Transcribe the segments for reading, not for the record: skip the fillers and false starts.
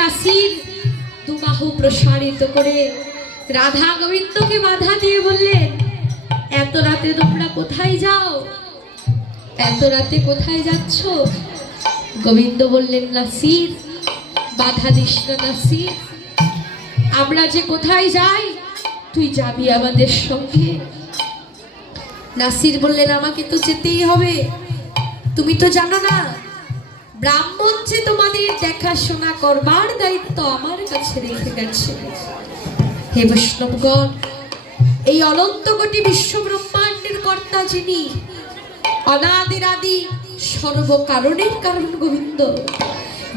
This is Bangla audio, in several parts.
নাসির দুবাহু প্রসারিত করে রাধা গোবিন্দকে বাধা দিয়ে বললেন, এত রাতে তোমরা কোথায় যাও? এত রাতে কোথায় যাচ্ছ? গোবিন্দ বললেন, নাসির বাধা দিস না নাসির, আমরা যে কোথায় যাই তুই যাবি আমাদের সঙ্গে। নাসির বললেন, আমাকে তো যেতেই হবে, তুমি তো জানো না ব্রাহ্মণ যে তোমাদের দেখাশোনা করবার দায়িত্ব আমার কাছে রেখে গেছে। হে বৈষ্ণবগণ, এই অনন্ত কোটি বিশ্ব ব্রহ্মাণ্ডের কর্তা যিনি, অনাদির আদি সর্বকারণের কারণ গোবিন্দ,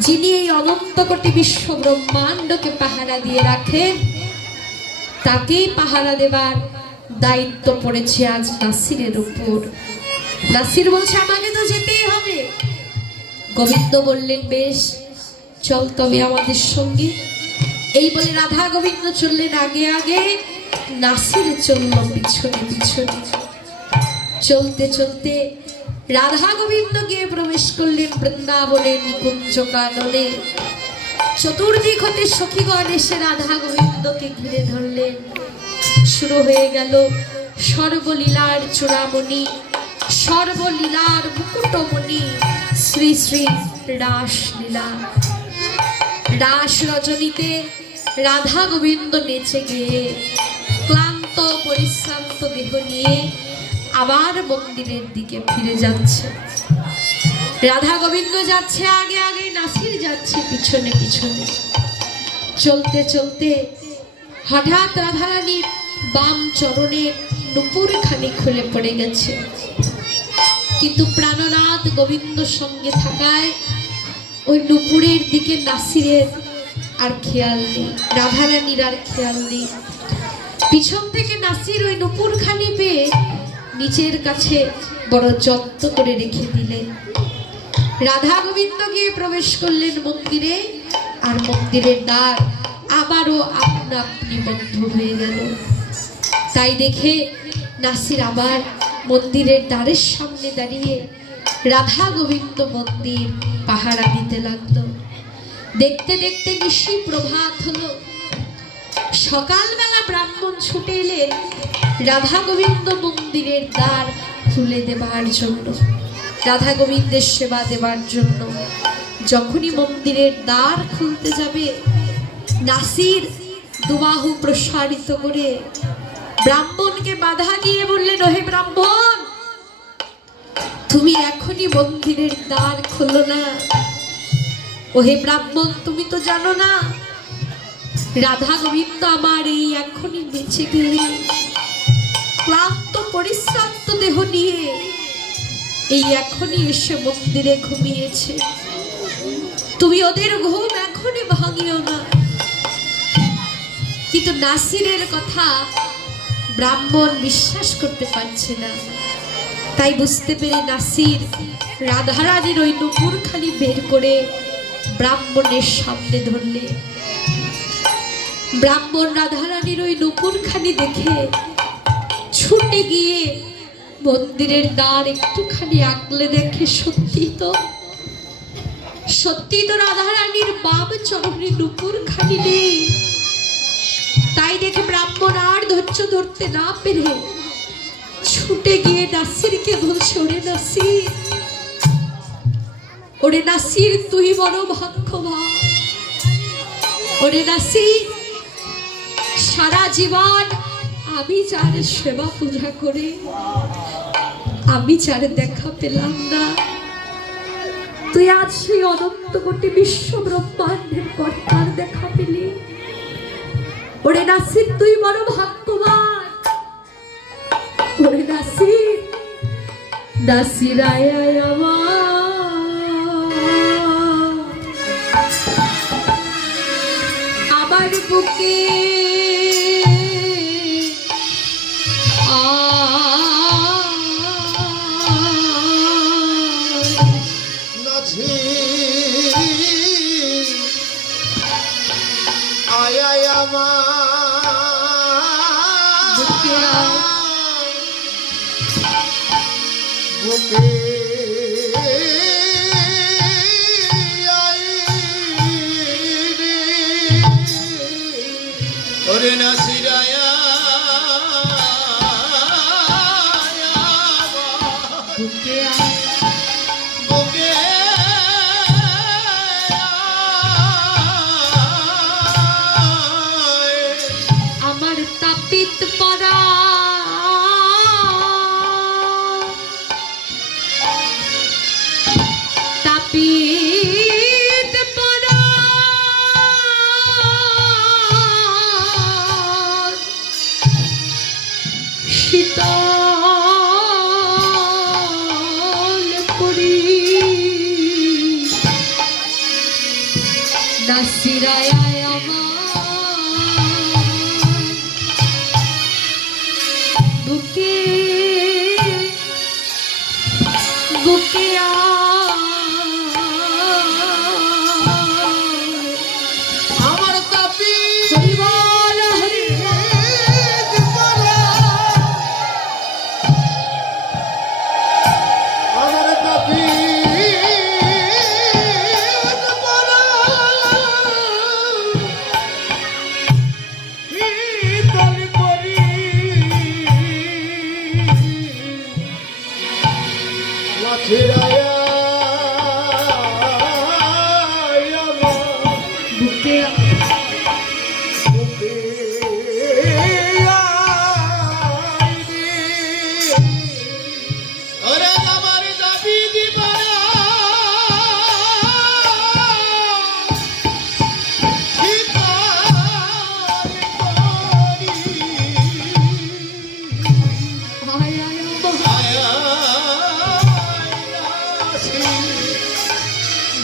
যিনি এই অনন্ত কোটি বিশ্ব ব্রহ্মাণ্ডকে পাহারা দিয়ে রাখেন, তাকেই পাহারা দেবার দায়িত্ব পড়েছে আজ নাসিরের উপর। নাসির বলছে, আমাকে তো যেতেই হবে। গোবিন্দ বললেন, বেশ চল তবে আমাদের সঙ্গে। এই বলে রাধা গোবিন্দ চললেন আগে আগে, নাসির চলল পিছনে পিছনে। চলতে চলতে রাধা গোবিন্দ গিয়ে প্রবেশ করলেন বৃন্দাবনের নিকুঞ্জ কাননে। চতুর্দিক হতে সখীগণ এসে রাধা গোবিন্দকে ঘিরে ধরলেন। শুরু হয়ে গেল সর্বলীলার চূড়ামণি, সর্বলীলার মুকুটমণি শ্রী শ্রী রাসলীলা। রাস রজনীতে রাধা গোবিন্দ নেচে গিয়ে ক্লান্ত পরিশ্রান্ত দেহ নিয়ে আবার মন্দিরের দিকে ফিরে যাচ্ছে। রাধা গোবিন্দ যাচ্ছে আগে আগে, নাসির যাচ্ছে পিছনে পিছনে। চলতে চলতে হঠাৎ রাধারানীর বাম চরণের নুপুর খানি খুলে পড়ে গেছে, কিন্তু প্রাণনাথ গোবিন্দ সঙ্গে থাকায় ওই নুপুরের দিকে নাসিরের আর খেয়াল নেই, রাধারানীর আর খেয়াল নেই। পিছন থেকে নাসির ওই নুপুর খানি পেয়ে নিচের কাছে বড় যত্ন করে রেখে দিলেন। রাধা গোবিন্দ গিয়ে প্রবেশ করলেন মন্দিরে, আর মন্দিরের দ্বার আবারও আপনা আপনি বন্ধ হয়ে গেল। তাই দেখে নাসির আবার মন্দিরের দ্বারের সামনে দাঁড়িয়ে রাধা গোবিন্দ মন্দির পাহারা দিতে লাগলো। দেখতে দেখতে নিশি প্রভাত হলো। সকালবেলা ব্রাহ্মণ ছুটে এলেন রাধা গোবিন্দ মন্দিরের দ্বার খুলে দেবার জন্য, রাধা গোবিন্দের সেবা দেবার জন্য। যখনই মন্দিরের দ্বার খুলতে যাবে, নাসির দুবাহু প্রসারিত করে ব্রাহ্মণকে বাধা দিয়ে বললেন, ওহে ব্রাহ্মণ, তুমি এখনই মন্দিরের দ্বার খোলো না। ওহে ব্রাহ্মণ, তুমি তো জানো না রাধা গোবিন্দ আমার এই এখনই বেঁচে গেলে ক্লান্ত পরিশ্রান্ত দেহ নিয়ে এই এখনই এসে মন্দিরে ঘুমিয়েছে, তুমি ওদের ঘুম এখনই ভাঙিও না। কিন্তু নাসিরের কথা ব্রাহ্মণ বিশ্বাস করতে পারছে না। তাই বুঝতে পেরে নাসির রাধারানীর ওই নুপুর খালি বের করে ব্রাহ্মণের সামনে ধরলে। ব্রাহ্মণ রাধারানীর ওই নুপুর খানি দেখে ছুটে গিয়ে মন্দিরের দ্বার একটুখানি আগলে দেখে সত্যি তো রাধারানীর বাম চরণে নুপুর খানি নেই। তাই দেখে ব্রাহ্মণ আর ধৈর্য ধরতে না পেরে ছুটে গিয়ে নাসিরকে বলছে, ওরে নাসির তুই বড় ভাগ্যবান। ওরে নাসির, সারা জীবন আমি যার সেবা পূজা করে আমি যার দেখা পেলাম না, তুই আজ সেই অনন্ত কোটি বিশ্ব ব্রহ্মাণ্ডের কর্তার দেখা পেলি। ওরে নাসির তুই বড় ভাগ্যবান। ওরে নাসির, নাসির আয় আমার বুকে নাঝি বুকে ওরে নাসিরায়া বুকে বুকে আমার তাপিত পরা তাপিত পরা শীতল করি নাসিরায় বুকে বুকে আমার তাপি হরি বল হরি আমার তাপি বুকে ওরে আমার দাবি দিবারা আয় আয়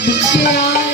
বুকে আয়